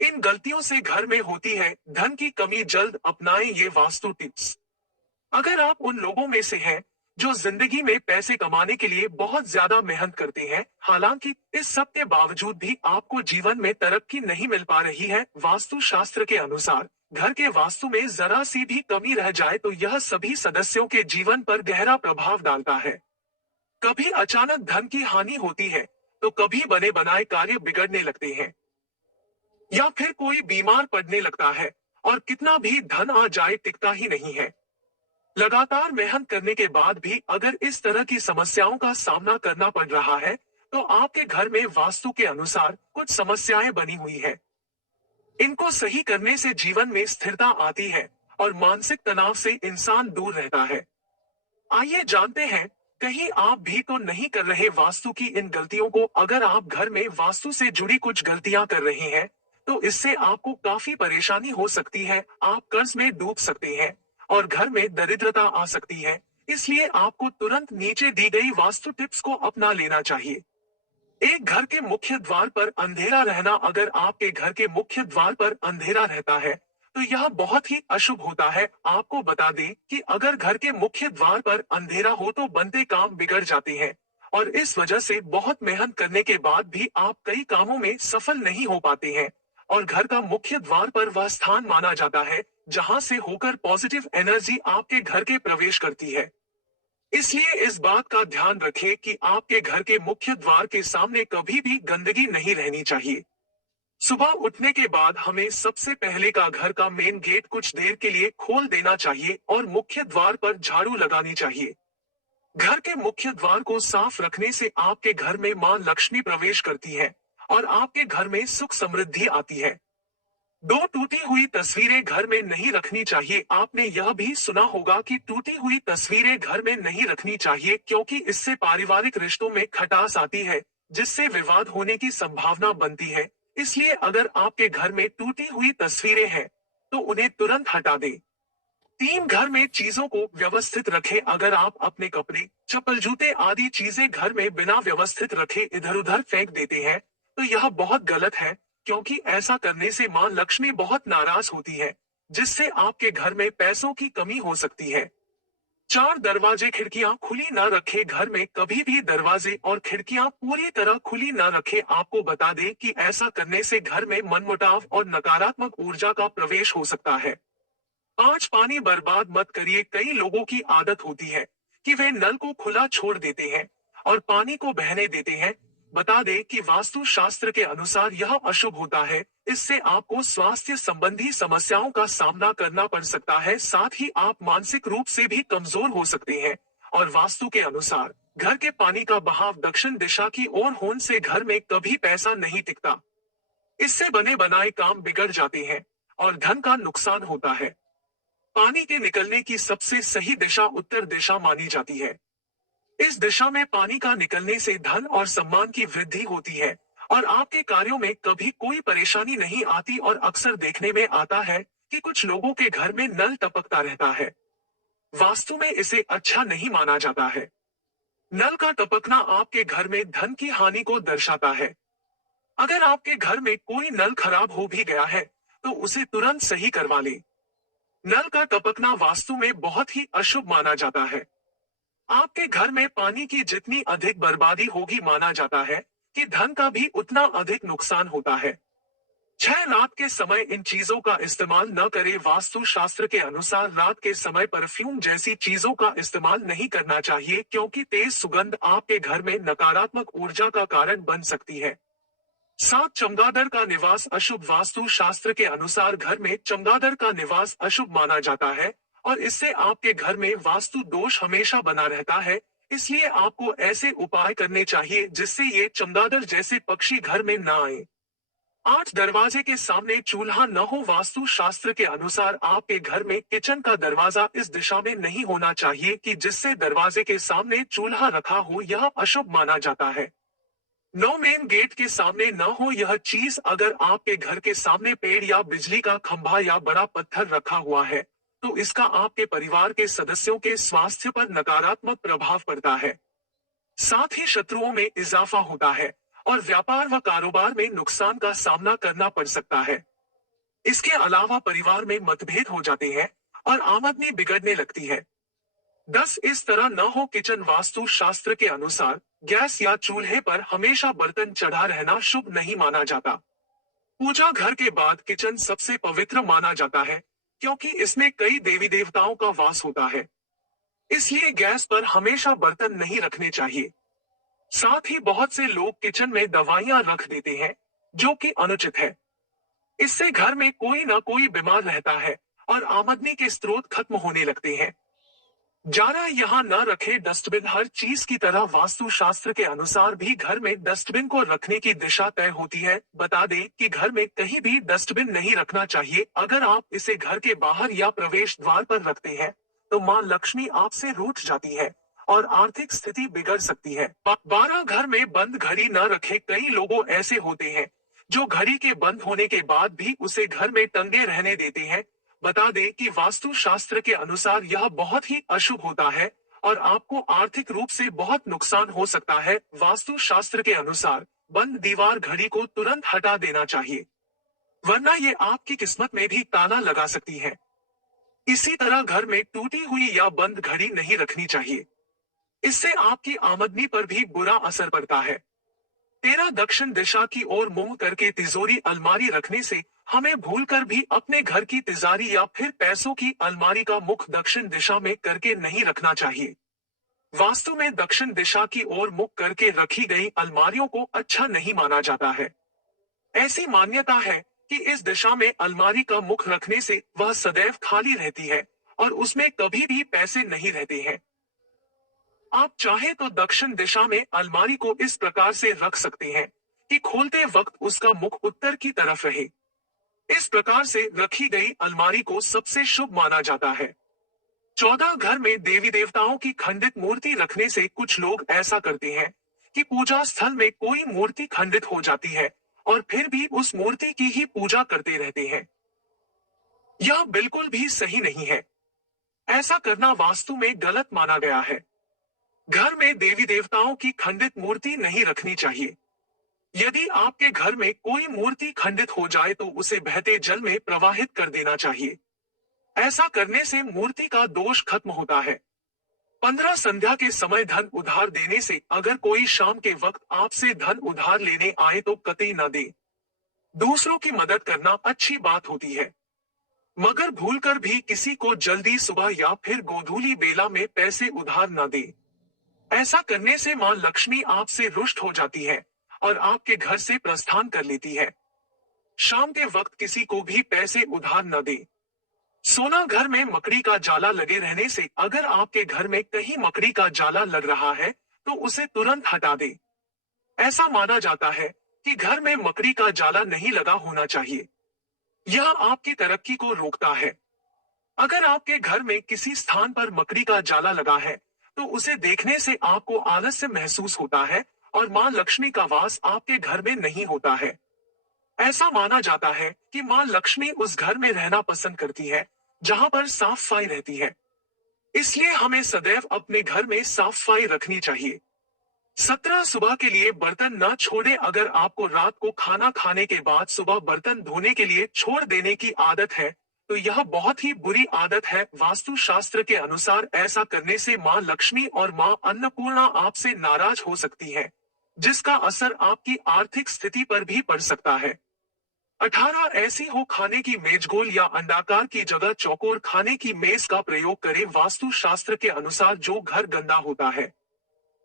इन गलतियों से घर में होती है धन की कमी। जल्द अपनाएं ये वास्तु टिप्स। अगर आप उन लोगों में से हैं जो जिंदगी में पैसे कमाने के लिए बहुत ज्यादा मेहनत करते हैं, हालांकि इस सब के बावजूद भी आपको जीवन में तरक्की नहीं मिल पा रही है, वास्तु शास्त्र के अनुसार घर के वास्तु में जरा सी भी कमी रह जाए तो यह सभी सदस्यों के जीवन पर गहरा प्रभाव डालता है। कभी अचानक धन की हानि होती है, तो कभी बने बनाए कार्य बिगड़ने लगते हैं, या फिर कोई बीमार पड़ने लगता है, और कितना भी धन आ जाए टिकता ही नहीं है। लगातार मेहनत करने के बाद भी अगर इस तरह की समस्याओं का सामना करना पड़ रहा है, तो आपके घर में वास्तु के अनुसार कुछ समस्याएं बनी हुई है। इनको सही करने से जीवन में स्थिरता आती है और मानसिक तनाव से इंसान दूर रहता है। आइए जानते हैं, कहीं आप भी तो नहीं कर रहे वास्तु की इन गलतियों को। अगर आप घर में वास्तु से जुड़ी कुछ गलतियां कर रहे हैं, तो इससे आपको काफी परेशानी हो सकती है। आप कर्ज में डूब सकते हैं और घर में दरिद्रता आ सकती है। इसलिए आपको तुरंत नीचे दी गई वास्तु टिप्स को अपना लेना चाहिए। एक घर के मुख्य द्वार पर अंधेरा रहना। अगर आपके घर के मुख्य द्वार पर अंधेरा रहता है, तो यह बहुत ही अशुभ होता है। आपको बता दें कि अगर घर के मुख्य द्वार पर अंधेरा हो तो बनते काम बिगड़ जाते हैं, और इस वजह से बहुत मेहनत करने के बाद भी आप कई कामों में सफल नहीं हो पाते हैं। और घर का मुख्य द्वार पर वह स्थान माना जाता है जहां से होकर पॉजिटिव एनर्जी आपके घर के प्रवेश करती है। इसलिए इस बात का ध्यान रखें कि आपके घर के मुख्य द्वार के सामने कभी भी गंदगी नहीं रहनी चाहिए। सुबह उठने के बाद हमें सबसे पहले का घर का मेन गेट कुछ देर के लिए खोल देना चाहिए और मुख्य द्वार पर झाड़ू लगानी चाहिए। घर के मुख्य द्वार को साफ रखने से आपके घर में मां लक्ष्मी प्रवेश करती है और आपके घर में सुख समृद्धि आती है। दो टूटी हुई तस्वीरें घर में नहीं रखनी चाहिए। आपने यह भी सुना होगा कि टूटी हुई तस्वीरें घर में नहीं रखनी चाहिए, क्योंकि इससे पारिवारिक रिश्तों में खटास आती है, जिससे विवाद होने की संभावना बनती है। इसलिए अगर आपके घर में टूटी हुई तस्वीरें हैं, तो उन्हें तुरंत हटा दें। तीन, घर में चीजों को व्यवस्थित रखें। अगर आप अपने कपड़े, चप्पल, जूते आदि चीजें घर में बिना व्यवस्थित रखे इधर उधर फेंक देते हैं, तो यह बहुत गलत है, क्योंकि ऐसा करने से मां लक्ष्मी बहुत नाराज होती है, जिससे आपके घर में पैसों की कमी हो सकती है। चार, दरवाजे खिड़कियां खुली न रखें। घर में कभी भी दरवाजे और खिड़कियां पूरी तरह खुली न रखें। आपको बता दें कि ऐसा करने से घर में मनमुटाव और नकारात्मक ऊर्जा का प्रवेश हो सकता है। पांच, पानी बर्बाद मत करिए। कई लोगों की आदत होती है कि वे नल को खुला छोड़ देते हैं और पानी को बहने देते हैं। बता दें कि वास्तु शास्त्र के अनुसार यह अशुभ होता है। इससे आपको स्वास्थ्य संबंधी समस्याओं का सामना करना पड़ सकता है, साथ ही आप मानसिक रूप से भी कमजोर हो सकते हैं। और वास्तु के अनुसार घर के पानी का बहाव दक्षिण दिशा की ओर होने से घर में कभी पैसा नहीं टिकता। इससे बने बनाए काम बिगड़ जाते हैं और धन का नुकसान होता है। पानी के निकलने की सबसे सही दिशा उत्तर दिशा मानी जाती है। इस दिशा में पानी का निकलने से धन और सम्मान की वृद्धि होती है और आपके कार्यों में कभी कोई परेशानी नहीं आती। और अक्सर देखने में आता है कि कुछ लोगों के घर में नल टपकता रहता है। वास्तु में इसे अच्छा नहीं माना जाता है। नल का टपकना आपके घर में धन की हानि को दर्शाता है। अगर आपके घर में कोई नल खराब हो भी गया है, तो उसे तुरंत सही करवा ले। नल का टपकना वास्तु में बहुत ही अशुभ माना जाता है। आपके घर में पानी की जितनी अधिक बर्बादी होगी, माना जाता है कि धन का भी उतना अधिक नुकसान होता है। छह, रात के समय इन चीजों का इस्तेमाल न करें। वास्तु शास्त्र के अनुसार रात के समय परफ्यूम जैसी चीजों का इस्तेमाल नहीं करना चाहिए, क्योंकि तेज सुगंध आपके घर में नकारात्मक ऊर्जा का कारण बन सकती है। सात, चमगादड़ का निवास अशुभ। वास्तु शास्त्र के अनुसार घर में चमगादड़ का निवास अशुभ माना जाता है और इससे आपके घर में वास्तु दोष हमेशा बना रहता है। इसलिए आपको ऐसे उपाय करने चाहिए जिससे ये चमगादड़ जैसे पक्षी घर में न आए। आठ, दरवाजे के सामने चूल्हा न हो। वास्तु शास्त्र के अनुसार आपके घर में किचन का दरवाजा इस दिशा में नहीं होना चाहिए कि जिससे दरवाजे के सामने चूल्हा रखा हो, यह अशुभ माना जाता है। नौ, मेन गेट के सामने न हो यह चीज। अगर आपके घर के सामने पेड़ या बिजली का खंभा या बड़ा पत्थर रखा हुआ है, तो इसका आपके परिवार के सदस्यों के स्वास्थ्य पर नकारात्मक प्रभाव पड़ता है। साथ ही शत्रुओं में इजाफा होता है और व्यापार व कारोबार में नुकसान का सामना करना पड़ सकता है। इसके अलावा परिवार में मतभेद हो जाते हैं और आमदनी बिगड़ने लगती है। 10 इस तरह न हो। किचन वास्तु शास्त्र के अनुसार गैस या चूल्हे पर हमेशा बर्तन चढ़ा रहना शुभ नहीं माना जाता। पूजा घर के बाद किचन सबसे पवित्र माना जाता है, क्योंकि इसमें कई देवी देवताओं का वास होता है। इसलिए गैस पर हमेशा बर्तन नहीं रखने चाहिए। साथ ही बहुत से लोग किचन में दवाइयां रख देते हैं, जो कि अनुचित है। इससे घर में कोई ना कोई बीमार रहता है और आमदनी के स्रोत खत्म होने लगते हैं। जाना यहाँ न रखे। डस्टबिन हर चीज की तरह वास्तु शास्त्र के अनुसार भी घर में डस्टबिन को रखने की दिशा तय होती है। बता दें कि घर में कहीं भी डस्टबिन नहीं रखना चाहिए। अगर आप इसे घर के बाहर या प्रवेश द्वार पर रखते हैं तो मां लक्ष्मी आपसे रूठ जाती है और आर्थिक स्थिति बिगड़ सकती है। 12 घर में बंद घड़ी न रखे। कई लोगों ऐसे होते हैं जो घड़ी के बंद होने के बाद भी उसे घर में टंगे रहने देते हैं। बता दें कि वास्तु शास्त्र के अनुसार यह बहुत ही अशुभ होता है और आपको आर्थिक रूप से बहुत नुकसान हो सकता है। वास्तु शास्त्र के अनुसार बंद दीवार घड़ी को तुरंत हटा देना चाहिए, वरना ये आपकी किस्मत में भी ताला लगा सकती है। इसी तरह घर में टूटी हुई या बंद घड़ी नहीं रखनी चाहिए। इससे आपकी आमदनी पर भी बुरा असर पड़ता है। 13 दक्षिण दिशा की ओर मुंह करके तिजोरी अलमारी रखने से हमें भूलकर भी अपने घर की तिजारी या फिर पैसों की अलमारी का मुख दक्षिण दिशा में करके नहीं रखना चाहिए। वास्तु में दक्षिण दिशा की ओर मुख करके रखी गई अलमारियों को अच्छा नहीं माना जाता है। ऐसी मान्यता है कि इस दिशा में अलमारी का मुख रखने से वह सदैव खाली रहती है और उसमें कभी भी पैसे नहीं रहते हैं। आप चाहे तो दक्षिण दिशा में अलमारी को इस प्रकार से रख सकते हैं कि खोलते वक्त उसका मुख उत्तर की तरफ रहे। इस प्रकार से रखी गई अलमारी को सबसे शुभ माना जाता है। 14 घर में देवी देवताओं की खंडित मूर्ति रखने से कुछ लोग ऐसा करते हैं कि पूजा स्थल में कोई मूर्ति खंडित हो जाती है और फिर भी उस मूर्ति की ही पूजा करते रहते हैं। यह बिल्कुल भी सही नहीं है। ऐसा करना वास्तु में गलत माना गया है। घर में देवी देवताओं की खंडित मूर्ति नहीं रखनी चाहिए। यदि आपके घर में कोई मूर्ति खंडित हो जाए तो उसे बहते जल में प्रवाहित कर देना चाहिए। ऐसा करने से मूर्ति का दोष खत्म होता है। 15 संध्या के समय धन उधार देने से अगर कोई शाम के वक्त आपसे धन उधार लेने आए तो कतई न दे। दूसरों की मदद करना अच्छी बात होती है, मगर भूलकर भी किसी को जल्दी सुबह या फिर गोधूली बेला में पैसे उधार न दे। ऐसा करने से मां लक्ष्मी आपसे रुष्ट हो जाती है और आपके घर से प्रस्थान कर लेती है। शाम के वक्त किसी को भी पैसे उधार न दे। सोना घर में मकड़ी का जाला लगे रहने से अगर आपके घर में कहीं मकड़ी का जाला लग रहा है तो उसे तुरंत हटा दे। ऐसा माना जाता है कि घर में मकड़ी का जाला नहीं लगा होना चाहिए। यह आपकी तरक्की को रोकता है। अगर आपके घर में किसी स्थान पर मकड़ी का जाला लगा है तो उसे देखने से आपको आलस्य महसूस होता है और मां लक्ष्मी का वास आपके घर में नहीं होता है। ऐसा माना जाता है कि मां लक्ष्मी उस घर में रहना पसंद करती है जहां पर साफ सफाई रहती है। इसलिए हमें सदैव अपने घर में साफ सफाई रखनी चाहिए। 17 सुबह के लिए बर्तन न छोड़ें। अगर आपको रात को खाना खाने के बाद सुबह बर्तन धोने के लिए छोड़ देने की आदत है तो यह बहुत ही बुरी आदत है। वास्तु शास्त्र के अनुसार ऐसा करने से मां लक्ष्मी और मां अन्नपूर्णा आपसे नाराज हो सकती है, जिसका असर आपकी आर्थिक स्थिति पर भी पड़ सकता है। 18 ऐसी हो खाने की मेज गोल या अंडाकार की जगह चौकोर खाने की मेज का प्रयोग करें। वास्तु शास्त्र के अनुसार जो घर गंदा होता है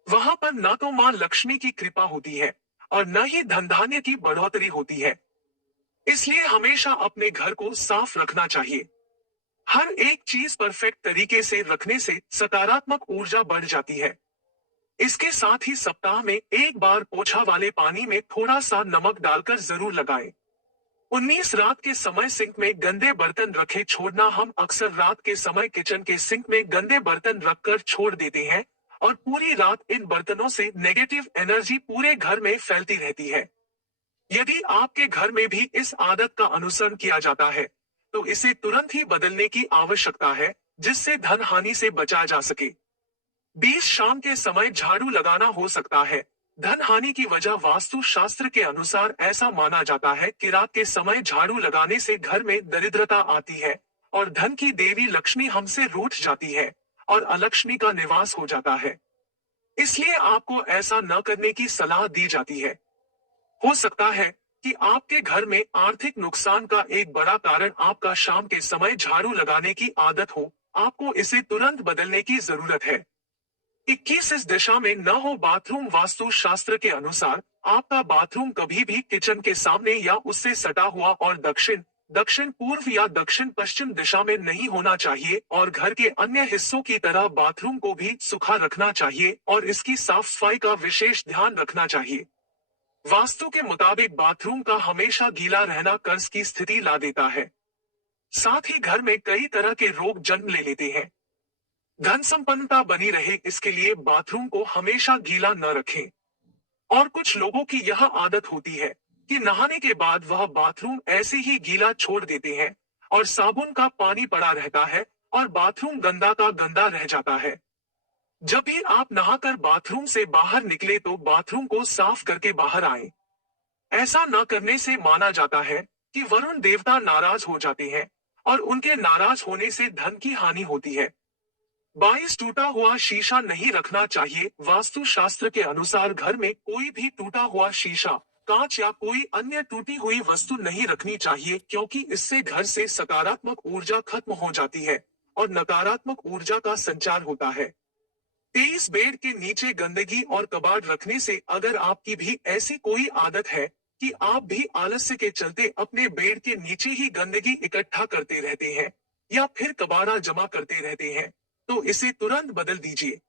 वहां पर न तो मां लक्ष्मी की कृपा होती है और न ही धन धान्य की बढ़ोतरी होती है। इसलिए हमेशा अपने घर को साफ रखना चाहिए। हर एक चीज परफेक्ट तरीके से रखने से सकारात्मक ऊर्जा बढ़ जाती है। इसके साथ ही सप्ताह में एक बार पोछा वाले पानी में थोड़ा सा नमक डालकर जरूर लगाएं। 19 रात के समय सिंक में गंदे बर्तन रखे छोड़ना। हम अक्सर रात के समय किचन के सिंक में गंदे बर्तन रखकर छोड़ देते हैं और पूरी रात इन बर्तनों से नेगेटिव एनर्जी पूरे घर में फैलती रहती है। यदि आपके घर में भी इस आदत का अनुसरण किया जाता है तो इसे तुरंत ही बदलने की आवश्यकता है, जिससे धन हानि से बचा जा सके। 20 शाम के समय झाड़ू लगाना हो सकता है धन हानि की वजह वास्तु शास्त्र के अनुसार ऐसा माना जाता है कि रात के समय झाड़ू लगाने से घर में दरिद्रता आती है और धन की देवी लक्ष्मी हमसे रूठ जाती है और अलक्ष्मी का निवास हो जाता है। इसलिए आपको ऐसा न करने की सलाह दी जाती है। हो सकता है कि आपके घर में आर्थिक नुकसान का एक बड़ा कारण आपका शाम के समय झाड़ू लगाने की आदत हो। आपको इसे तुरंत बदलने की जरूरत है। 21 इस दिशा में न हो बाथरूम वास्तु शास्त्र के अनुसार आपका बाथरूम कभी भी किचन के सामने या उससे सटा हुआ और दक्षिण दक्षिण पूर्व या दक्षिण पश्चिम दिशा में नहीं होना चाहिए और घर के अन्य हिस्सों की तरह बाथरूम को भी सूखा रखना चाहिए और इसकी साफ सफाई का विशेष ध्यान रखना चाहिए। वास्तु के मुताबिक बाथरूम का हमेशा गीला रहना कर्ज की स्थिति ला देता है। साथ ही घर में कई तरह के रोग जन्म ले लेते हैं। धन संपन्नता बनी रहे इसके लिए बाथरूम को हमेशा गीला न रखें। और कुछ लोगों की यह आदत होती है कि नहाने के बाद वह बाथरूम ऐसे ही गीला छोड़ देते हैं और साबुन का पानी पड़ा रहता है और बाथरूम गंदा का गंदा रह जाता है। जब भी आप नहाकर बाथरूम से बाहर निकले तो बाथरूम को साफ करके बाहर आएं। ऐसा न करने से माना जाता है कि वरुण देवता नाराज हो जाते हैं और उनके नाराज होने से धन की हानि होती है। 22 टूटा हुआ शीशा नहीं रखना चाहिए। वास्तु शास्त्र के अनुसार घर में कोई भी टूटा हुआ शीशा, कांच या कोई अन्य टूटी हुई वस्तु नहीं रखनी चाहिए क्योंकि इससे घर से सकारात्मक ऊर्जा खत्म हो जाती है और नकारात्मक ऊर्जा का संचार होता है। 23 बेड के नीचे गंदगी और कबाड़ रखने से अगर आपकी भी ऐसी कोई आदत है कि आप भी आलस्य के चलते अपने बेड के नीचे ही गंदगी इकट्ठा करते रहते हैं या फिर कबाड़ा जमा करते रहते हैं, तो इसे तुरंत बदल दीजिए।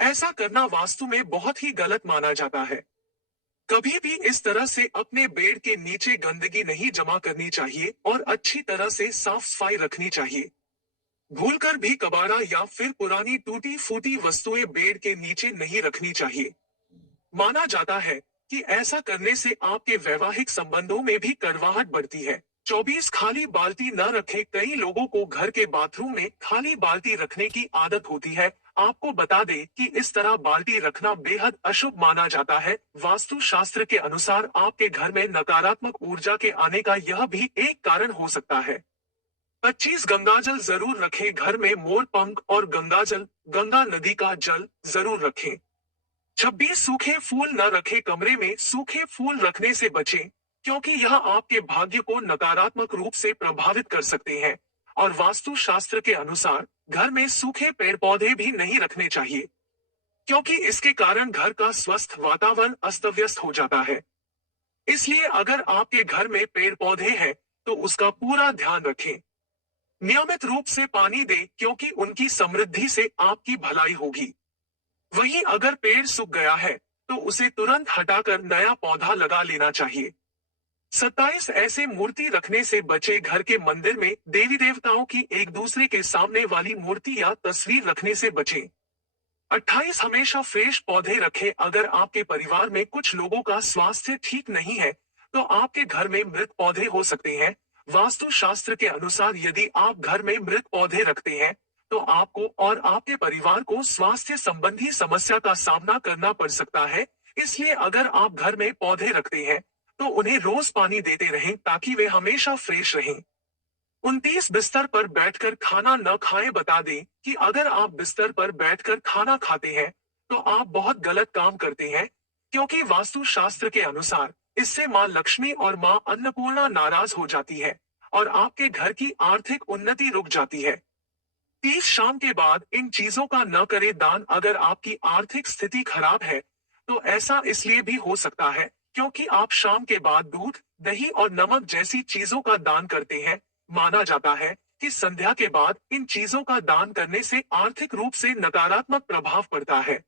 ऐसा करना वास्तु में बहुत ही गलत माना जाता है। कभी भी इस तरह से अपने बेड के नीचे गंदगी नहीं जमा करनी चाहिए और अच्छी तरह से साफ सफाई रखनी चाहिए। भूलकर भी कबाड़ा या फिर पुरानी टूटी फूटी वस्तुएं बेड के नीचे नहीं रखनी चाहिए। माना जाता है कि ऐसा करने से आपके वैवाहिक संबंधों में भी कड़वाहट बढ़ती है। 24 खाली बाल्टी न रखें। कई लोगों को घर के बाथरूम में खाली बाल्टी रखने की आदत होती है। आपको बता दें कि इस तरह बाल्टी रखना बेहद अशुभ माना जाता है। वास्तु शास्त्र के अनुसार आपके घर में नकारात्मक ऊर्जा के आने का यह भी एक कारण हो सकता है। 25 गंगाजल जरूर रखें। घर में मोर पंख और गंगाजल, गंगा नदी का जल जरूर रखें। 26 सूखे फूल न रखें। कमरे में सूखे फूल रखने से बचें क्योंकि यह आपके भाग्य को नकारात्मक रूप से प्रभावित कर सकते हैं और वास्तु शास्त्र के अनुसार घर में सूखे पेड़ पौधे भी नहीं रखने चाहिए क्योंकि इसके कारण घर का स्वस्थ वातावरण अस्त व्यस्त हो जाता है। इसलिए अगर आपके घर में पेड़ पौधे हैं तो उसका पूरा ध्यान रखें। नियमित रूप से पानी दें क्योंकि उनकी समृद्धि से आपकी भलाई होगी। वहीं अगर पेड़ सूख गया है तो उसे तुरंत हटाकर नया पौधा लगा लेना चाहिए। 27 ऐसे मूर्ति रखने से बचे। घर के मंदिर में देवी देवताओं की एक दूसरे के सामने वाली मूर्ति या तस्वीर रखने से बचें। 28 हमेशा फ्रेश पौधे रखें। अगर आपके परिवार में कुछ लोगों का स्वास्थ्य ठीक नहीं है तो आपके घर में मृत पौधे हो सकते हैं। वास्तु शास्त्र के अनुसार यदि आप घर में मृत पौधे रखते हैं तो आपको और आपके परिवार को स्वास्थ्य संबंधी समस्या का सामना करना पड़ सकता है। इसलिए अगर आप घर में पौधे रखते हैं तो उन्हें रोज पानी देते रहें ताकि वे हमेशा फ्रेश रहें। 29 बिस्तर पर बैठकर खाना न खाएं। बता दें कि अगर आप बिस्तर पर बैठकर खाना खाते हैं तो आप बहुत गलत काम करते हैं क्योंकि वास्तु शास्त्र के अनुसार इससे मां लक्ष्मी और मां अन्नपूर्णा नाराज हो जाती है और आपके घर की आर्थिक उन्नति रुक जाती है। 30 शाम के बाद इन चीजों का न करें दान। अगर आपकी आर्थिक स्थिति खराब है तो ऐसा इसलिए भी हो सकता है क्योंकि आप शाम के बाद दूध, दही और नमक जैसी चीजों का दान करते हैं। माना जाता है कि संध्या के बाद इन चीजों का दान करने से आर्थिक रूप से नकारात्मक प्रभाव पड़ता है।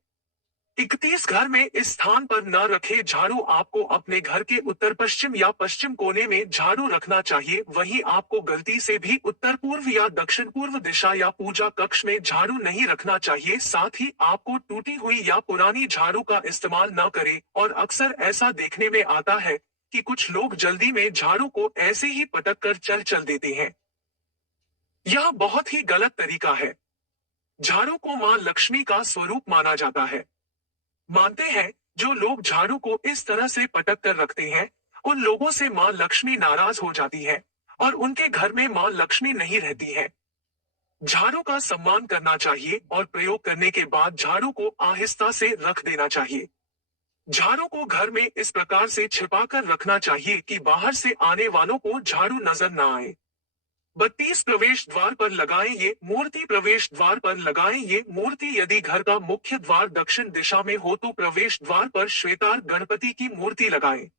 31 घर में इस स्थान पर न रखे झाड़ू। आपको अपने घर के उत्तर पश्चिम या पश्चिम कोने में झाड़ू रखना चाहिए। वहीं आपको गलती से भी उत्तर पूर्व या दक्षिण पूर्व दिशा या पूजा कक्ष में झाड़ू नहीं रखना चाहिए। साथ ही आपको टूटी हुई या पुरानी झाड़ू का इस्तेमाल न करें और अक्सर ऐसा देखने में आता है कि कुछ लोग जल्दी में झाड़ू को ऐसे ही पटक कर चल देते हैं। यह बहुत ही गलत तरीका है। झाड़ू को मां लक्ष्मी का स्वरूप माना जाता है। मानते हैं जो लोग झाड़ू को इस तरह से पटक कर रखते हैं, उन लोगों से माँ लक्ष्मी नाराज हो जाती है और उनके घर में माँ लक्ष्मी नहीं रहती है। झाड़ू का सम्मान करना चाहिए और प्रयोग करने के बाद झाड़ू को आहिस्ता से रख देना चाहिए। झाड़ू को घर में इस प्रकार से छिपा कर रखना चाहिए कि बाहर से आने वालों को झाड़ू नजर न आए। 32 प्रवेश द्वार पर लगाएं ये मूर्ति। प्रवेश द्वार पर लगाएं ये मूर्ति। यदि घर का मुख्य द्वार दक्षिण दिशा में हो तो प्रवेश द्वार पर श्वेतार गणपति की मूर्ति लगाएं।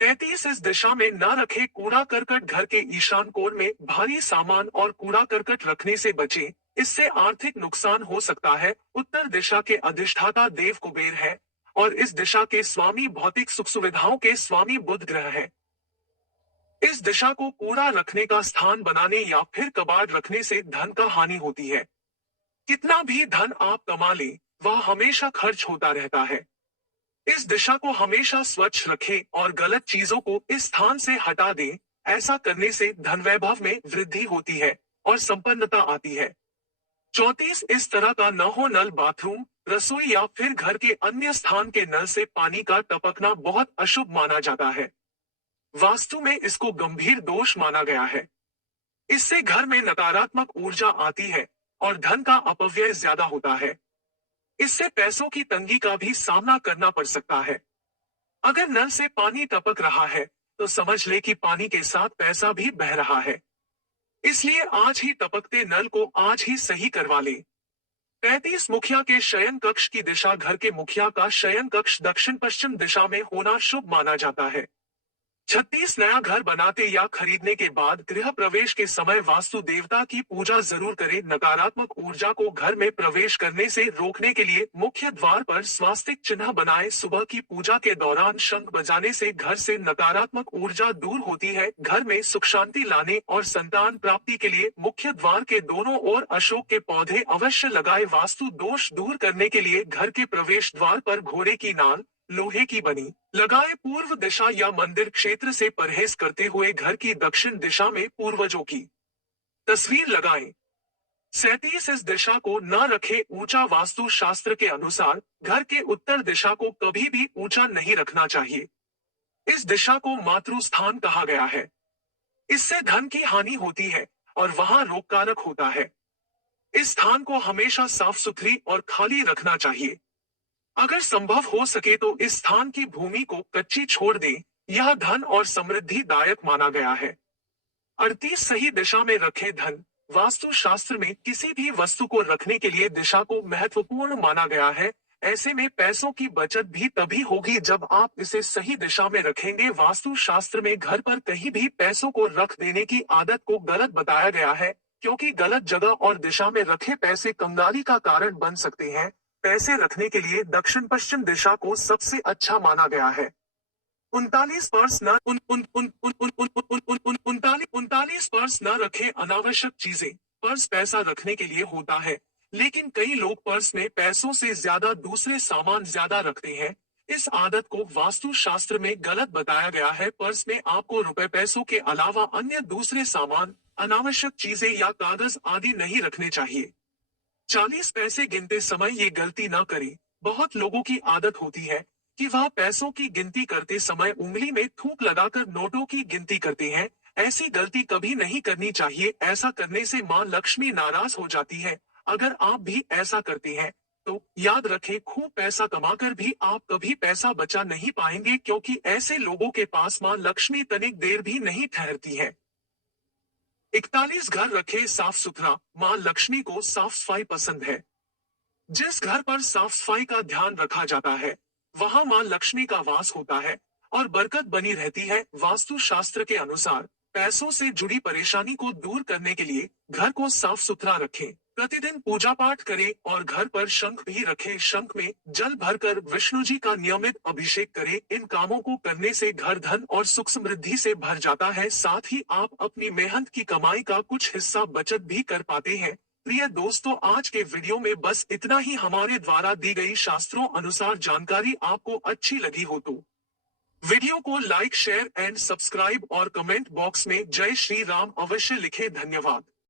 33 इस दिशा में न रखे कूड़ा करकट। घर के ईशान कोण में भारी सामान और कूड़ा करकट रखने से बचें, इससे आर्थिक नुकसान हो सकता है। उत्तर दिशा के अधिष्ठाता देव कुबेर है और इस दिशा के स्वामी भौतिक सुख सुविधाओं के स्वामी बुध ग्रह है। इस दिशा को कूड़ा रखने का स्थान बनाने या फिर कबाड़ रखने से धन का हानि होती है। कितना भी धन आप कमा लें, वह हमेशा खर्च होता रहता है। इस दिशा को हमेशा स्वच्छ रखें और गलत चीजों को इस स्थान से हटा दें। ऐसा करने से धन वैभव में वृद्धि होती है और संपन्नता आती है। 34 इस तरह का न हो नल बाथरूम, रसोई या फिर घर के अन्य स्थान के नल से पानी का टपकना बहुत अशुभ माना जाता है। वास्तु में इसको गंभीर दोष माना गया है। इससे घर में नकारात्मक ऊर्जा आती है और धन का अपव्यय ज्यादा होता है। इससे पैसों की तंगी का भी सामना करना पड़ सकता है। अगर नल से पानी टपक रहा है तो समझ ले कि पानी के साथ पैसा भी बह रहा है। इसलिए आज ही टपकते नल को आज ही सही करवा ले। 35 मुखिया के शयन कक्ष की दिशा। घर के मुखिया का शयन कक्ष दक्षिण पश्चिम दिशा में होना शुभ माना जाता है। 36 नया घर बनाते या खरीदने के बाद गृह प्रवेश के समय वास्तु देवता की पूजा जरूर करें। नकारात्मक ऊर्जा को घर में प्रवेश करने से रोकने के लिए मुख्य द्वार पर स्वास्तिक चिन्ह बनाएं। सुबह की पूजा के दौरान शंख बजाने से घर से नकारात्मक ऊर्जा दूर होती है। घर में सुख शांति लाने और संतान प्राप्ति के लिए मुख्य द्वार के दोनों ओर अशोक के पौधे अवश्य लगाए। वास्तु दोष दूर करने के लिए घर के प्रवेश द्वार पर घोड़े की नाल लोहे की बनी लगाए। पूर्व दिशा या मंदिर क्षेत्र से परहेज करते हुए घर की दक्षिण दिशा में पूर्वजों की तस्वीर लगाएं। 37 इस दिशा को न रखे ऊंचा। वास्तु शास्त्र के अनुसार घर के उत्तर दिशा को कभी भी ऊंचा नहीं रखना चाहिए। इस दिशा को मातृ स्थान कहा गया है। इससे धन की हानि होती है और वहां रोगकारक होता है। इस स्थान को हमेशा साफ सुथरी और खाली रखना चाहिए। अगर संभव हो सके तो इस स्थान की भूमि को कच्ची छोड़ दें। यह धन और समृद्धि दायक माना गया है। 38 सही दिशा में रखे धन। वास्तु शास्त्र में किसी भी वस्तु को रखने के लिए दिशा को महत्वपूर्ण माना गया है। ऐसे में पैसों की बचत भी तभी होगी जब आप इसे सही दिशा में रखेंगे। वास्तु शास्त्र में घर पर कहीं भी पैसों को रख देने की आदत को गलत बताया गया है, क्योंकि गलत जगह और दिशा में रखे पैसे कंगाली का कारण बन सकते हैं। पैसे रखने के लिए दक्षिण पश्चिम दिशा को सबसे अच्छा माना गया है। 39 पर्स न 39 पर्स न रखें। अनावश्यक चीजें। पर्स पैसा रखने के लिए होता है, लेकिन कई लोग पर्स में पैसों से ज्यादा दूसरे सामान ज्यादा रखते हैं। इस आदत को वास्तु शास्त्र में गलत बताया गया है। पर्स में आपको रुपए पैसों के अलावा अन्य दूसरे सामान, अनावश्यक चीजें या कागज आदि नहीं रखने चाहिए। 40 पैसे गिनते समय ये गलती न करें। बहुत लोगों की आदत होती है कि वह पैसों की गिनती करते समय उंगली में थूक लगाकर नोटों की गिनती करते हैं। ऐसी गलती कभी नहीं करनी चाहिए। ऐसा करने से मां लक्ष्मी नाराज हो जाती है। अगर आप भी ऐसा करते हैं तो याद रखें, खूब पैसा कमाकर भी आप कभी पैसा बचा नहीं पाएंगे, क्योंकि ऐसे लोगों के पास मां लक्ष्मी तनिक देर भी नहीं ठहरती है। 41 घर रखे साफ सुथरा। मां लक्ष्मी को साफ सफाई पसंद है। जिस घर पर साफ सफाई का ध्यान रखा जाता है, वहां मां लक्ष्मी का वास होता है और बरकत बनी रहती है। वास्तु शास्त्र के अनुसार पैसों से जुड़ी परेशानी को दूर करने के लिए घर को साफ सुथरा रखें। प्रतिदिन पूजा पाठ करें और घर पर शंख भी रखें। शंख में जल भरकर विष्णु जी का नियमित अभिषेक करें। इन कामों को करने से घर धन और सुख समृद्धि से भर जाता है। साथ ही आप अपनी मेहनत की कमाई का कुछ हिस्सा बचत भी कर पाते हैं। प्रिय दोस्तों, आज के वीडियो में बस इतना ही। हमारे द्वारा दी गई शास्त्रों अनुसार जानकारी आपको अच्छी लगी हो तो वीडियो को लाइक, शेयर एंड सब्सक्राइब और कमेंट बॉक्स में जय श्री राम अवश्य लिखें। धन्यवाद।